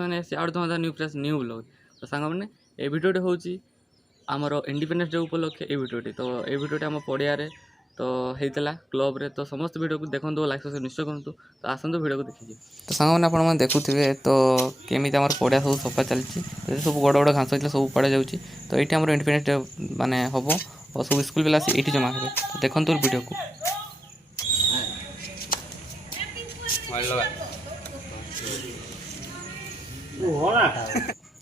मैंने आउट तुम new fresh new blog तो सांग मैंने ये भिडियोटी हूँ आमर इंडिपेंडेंस डे उपलक्षे ये भिडियोटी तो ये भिडियोटी आम पड़िया तो होता क्लब रे तो समस्त वीडियो को देखो लाइक सब्सक्राइब निश्चय करूँ तो आसतु वीडियो को देखिए तो सांग मैंने आप देखुए तो केमी आम पड़िया सब सफा चलती तो सब बड़ बड़ घास होता सब पड़ा जाऊँगी तो ये आम इंडिपेंडेंस डे मानने हम और सब स्कूल पिला ये जमा हे तो देखो वीडियो को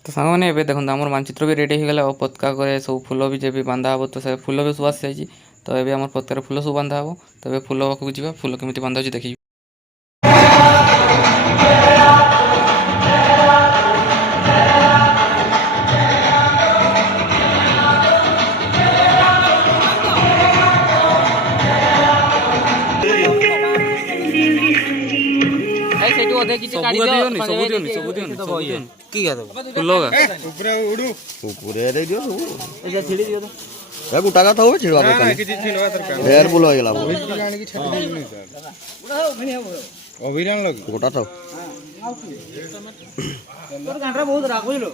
तो सांग मैंने देखो आम मानचित्र भी रेडी होगा और पताका करे सब फूल भी जब बांधा हे तो फूल भी सब आसी जाइए तो ये आम पतार फूल सब बांधा हे तो ये फूल पाखक जा फूल केमी बांधा देखिए গোটা কথা হবে ছিড়বা ঢের বুল হয়ে গেল অভিরান লাগি গোটা তো তোর গাঁটরা বহুত রাখ বুঝলো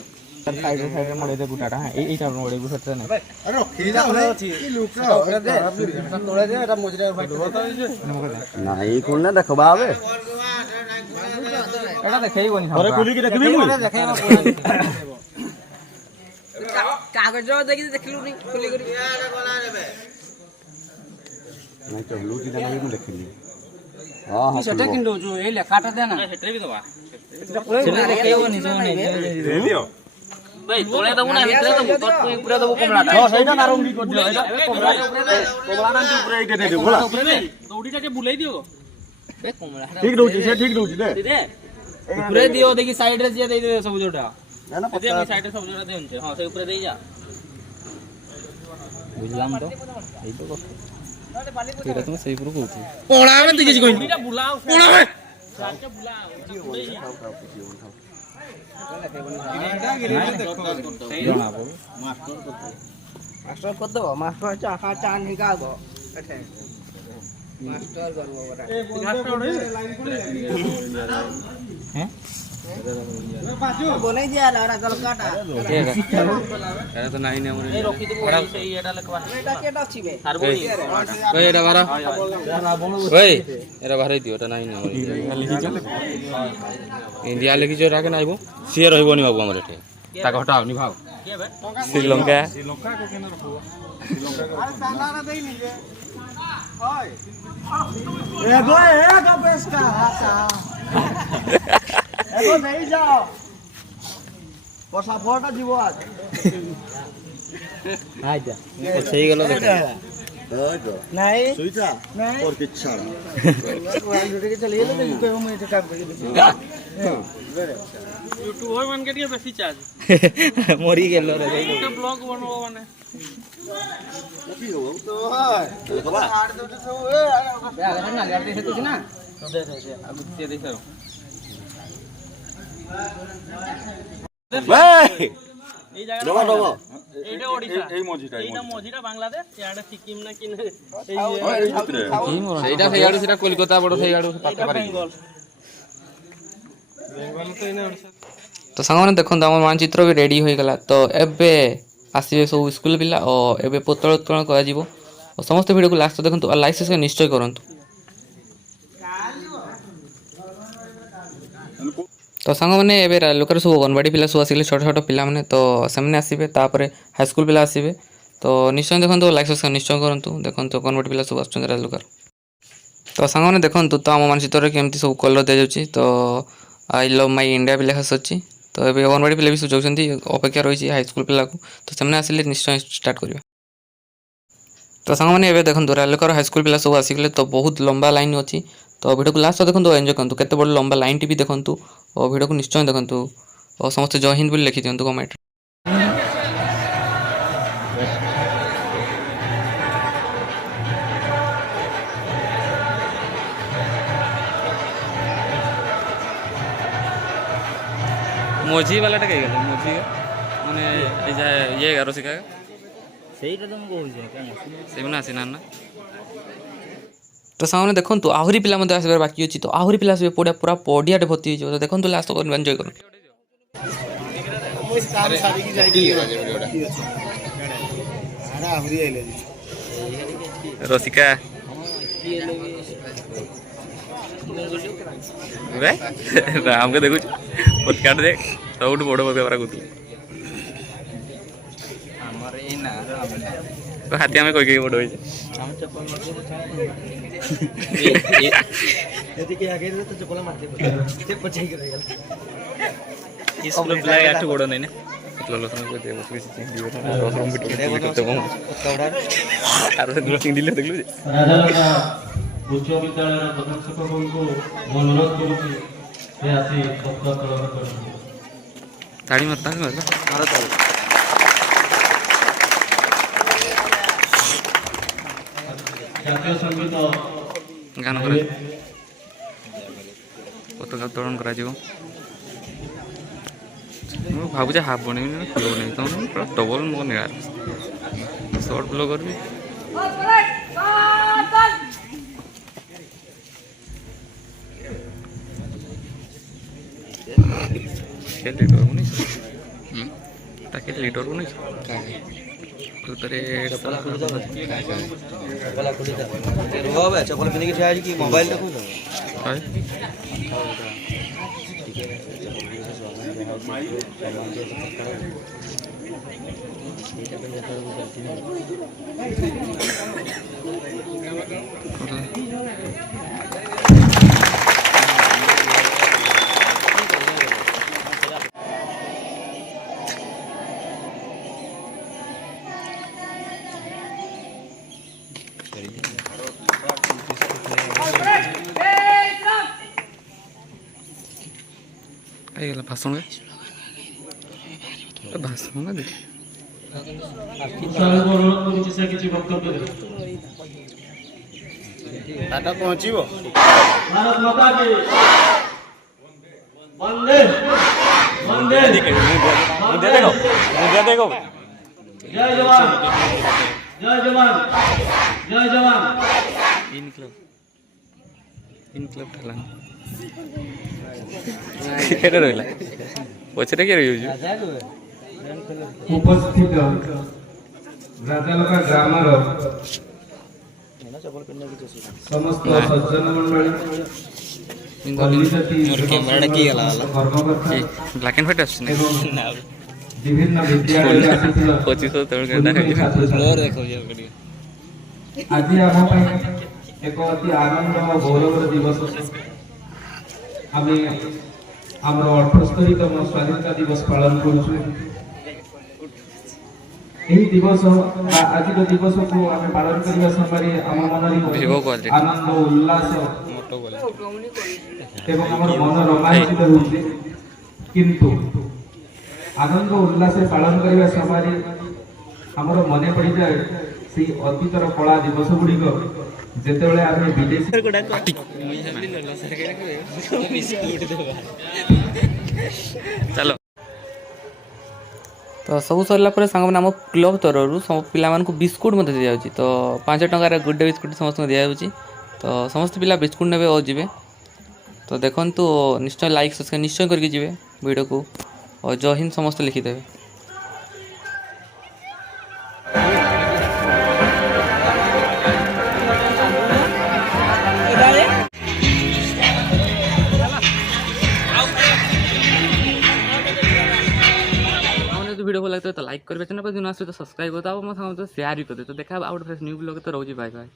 সাইডে সাইডে মড়ে দে গোটাটা হ্যাঁ এইটা মড়ে বুঝতে না আরে খিদা আছে কি লুকটা ওরে দে তোড়ে দে এটা মজরা ফাইট না এই কোন না দেখবা হবে এটা দেখাই বনি আরে খুলি কি দেখবি মুই দেখাইবা কাগজ দেখি দেখলু নি খুলি করি আরে বলা নেবে নাই তো লুটি দানা আমি দেখিলি हां हां সেটা কিন দউ এই লেখাটা দে না সেটা भी দবা এটা পুরো দেখাইবা নি জনে দে দিও ভাই তোলে দবু না ভিতরে দবু তো তুই পুরো দবু কমলা হ্যাঁ সেইটা নারঙ্গি কর দিও এটা কমলা কমলা না তুই পুরো এইটা দে দে বলা দৌড়িটাকে বুলাই দিও এ কমলা ঠিক দউছি সে ঠিক দউছি দে দে পুরো দিও দেখি সাইড রে যে দেই দে সব জোটা না পড়তে আমি সাইডে সব জোড়া দেন হ্যাঁ সেই উপরে দেই যা বুঝলাম তো এই তো কথা এটা তুমি সেই পুরো কইছি পোড়া আমি তুই কিছু কইনি এটা বুলাও পোড়া বে সাইডে বুলাও মাস্টার কত দেব মাস্টার হচ্ছে আকা চান নিকা গো এঠে মাস্টার করব ওরা এই লাইন করে হ্যাঁ बोले जी यार अरे गल काटा एरा तो नहीं ने हमरे ए रोकी दे बोला से एटा लखवा एटा केटा छी बे ओए एटा बारा ओए एरा बारे दियो एटा नहीं ने हमरे लिखि छ इंडिया लिखि छ राके नाइबो से रहबो नि बाबू हमरे एटे ताक हटाओ नि भाव के बे श्रीलंका को केना रखबो श्रीलंका को अरे साना ना देई नि जे ओए एगो एगो बेस्का हासा एगो नहीं जाओ पासपोर्ट जीव आज आजा सही गलो देख नहीं सुईता नहीं और किच्छा वाल जुटे के चलिए तो कोई हम ये काम करके यूट्यूब होय मन के दिए बेसी चार्ज मरी गेलो रे ब्लॉग बनबो माने की हो तो है बाबा आड़ दो तो ए आगे ना गाड़ी से तुझ ना तो दे आगे दे दे ভাই এই জায়গাটা নবা নবা এইটা ওড়িশা এই মজিটা এইটা মজিটা বাংলাদেশ এয়াডা সিকিম না কিনে এই ভিতরে সেইটা সেইয়াড়ু সেটা কলকাতা বড় সেইয়াড়ু পাতা পারি বেঙ্গল তো ইনা ওড়িশা তো সাংମାନେ ଦେଖନ୍ତୁ ଆମ ମାନଚିତ୍ର ବି ରେଡି ହୋଇ ଗଲା ତ ଏବେ ଆସିବେ ସବୁ ସ୍କୁଲ ପିଲା ଓ ଏବେ ପୋତଳ ଉତ୍ତୋଳନ କରାଯିବ ଓ ସମସ୍ତ ଭିଡିଓକୁ ଲାଷ୍ଟ ଦେଖନ୍ତୁ ଆଉ ଲାଇକ୍ ସବସ୍କ୍ରାଇବ ନିଶ୍ଚୟ କରନ୍ତୁ तो सांग मैंने ए लोकर सब अंगनवाड़ी पिला सब आसिले छोट छोट पिला माने तो सेमने आसीबे तापरे हाई स्कूल पिला आसीबे तो निश्चय देखंतु लाइक सब्सक्राइब निश्चय करंतु देखंतु अंगनवाड़ी पिला सब आछन लोकर तो सांग मैंने देखंतु तो आम मानचित्र केमती सब कलर दे जाउची तो आई लव माय इंडिया भी लिखा सच्ची तो ए अंगनवाड़ी पिला भी सब जाउछंती अपेक्षा रही हाई स्कूल पिला को तो सेमने आसिले निश्चय स्टार्ट करियो तो सांग मैंने ए देखंतु लोकर हाई स्कूल पिला सब आसीगले तो बहुत लंबा लाइन अछि तो वीडियो को लास्ट देखो एंजॉय करंतु केते बड़ लंबा लाइन टी भी देखंतु और वीडियो को निश्चय देखंतु और समस्त जय हिंद बोली लिखि दियंतु कमेंट मोजी वाला टा कहि गेल मोजी माने ये गारो सिका सेईटा तुम कहू जे सेमना आसीना ना तो सामने देखो आहरी पिला आसबार बाकी अच्छी तो आहरी पिला आसबे पूरा पड़ियाटे भर्ती हो तो देखो लास्ट एंजॉय करूँ ରସିକା ରାମକେ ଦେଖୁଛୁ ପତ୍କାଟ ଦେখ ସବୁଠୁ ବଡ଼ ବେପାର କରୁଥିଲେ ହାତୀ ଆମେ କହି ବଡ଼ ହେଇଛେ ଆଠୁ ବଡ଼ ନାଇଁ ନା ଦେଖିଲୁ ଉଚ୍ଚ ବିଦ୍ୟାଳୟର ପ୍ରଧାନ ଶିକ୍ଷକଙ୍କୁ ମୁଁ ଅନୁରୋଧ କରୁଛି ସେ ଆସି ପତ୍ର ଗ୍ରହଣ କରନ୍ତୁ। ତାଳି ମାର ତାଳି ମାର ଜାତୀୟ ସଙ୍ଗୀତ ଗାନ କରାଯିବ ପତାକା ଉତ୍ତୋଳନ କରାଯିବ ମୁଁ ଭାବୁଛି ହାଫ୍ ବନେଇବି ନା ଫୁଲ ବନେଇବି ତମେ ପୁରା ଡବଲ୍ ମୋ ନିଆର ସର୍ଟ ଫୁଲ କରିବି लीटर बनी ताकि लीटर बनी तोरे चपल पिंधि ठिया कि मोबाइल देखू आइगला भाषण भाषण ना देख टाटा पहुंचीबो भारत माता की वंदे वंदे मुझे देखो जय जवान जय जवान जय जवान इन क्लब ठला केटा रहला पछरे के रहियो उपस्थित राजालका ग्रामर समस्त सज्जन मंडली कैमरा की गला ब्लैक एंड व्हाइट आछने विभिन्न विद्यालय आसीथिला 2500 तळ केटा मोर देखो ये आज आम एक अति आनंद और गौरव दिवस आम आम 78तम स्वाधीनता दिवस पालन करुचु दिवस आज दिवस को आम पालन करने समय आम मन आनंद उल्लास एवं आम मन रोमांचित होउछि किंतु आनंद उल्लास पालन करने समय आमर मन पड़ जाए से अतीतर कला दिवस गुड़िक जिते आम विदेश चलो तो सब सरला पर सांग मैंने आम क्लब तरफ सब पिला बिस्कुट मत दि जाऊँगी तो 5 टंकार गुड डे बिस्कुट समस्त दि जाऊँगी तो समस्त पिला बिस्कुट ने और जी तो देखु निश्चय लाइक सब्सक्राइब निश्चय करके जी वीडियो को और जय हिंद समस्त लिखिदेवे। वीडियो भल लगता है तो लाइक करेंगे चैनल पर दिन आस तो सब्सक्राइब करता है शेयर भी करते तो देखा आउट फ्रेश न्यू ब्लॉग तो रोज बाय बाय।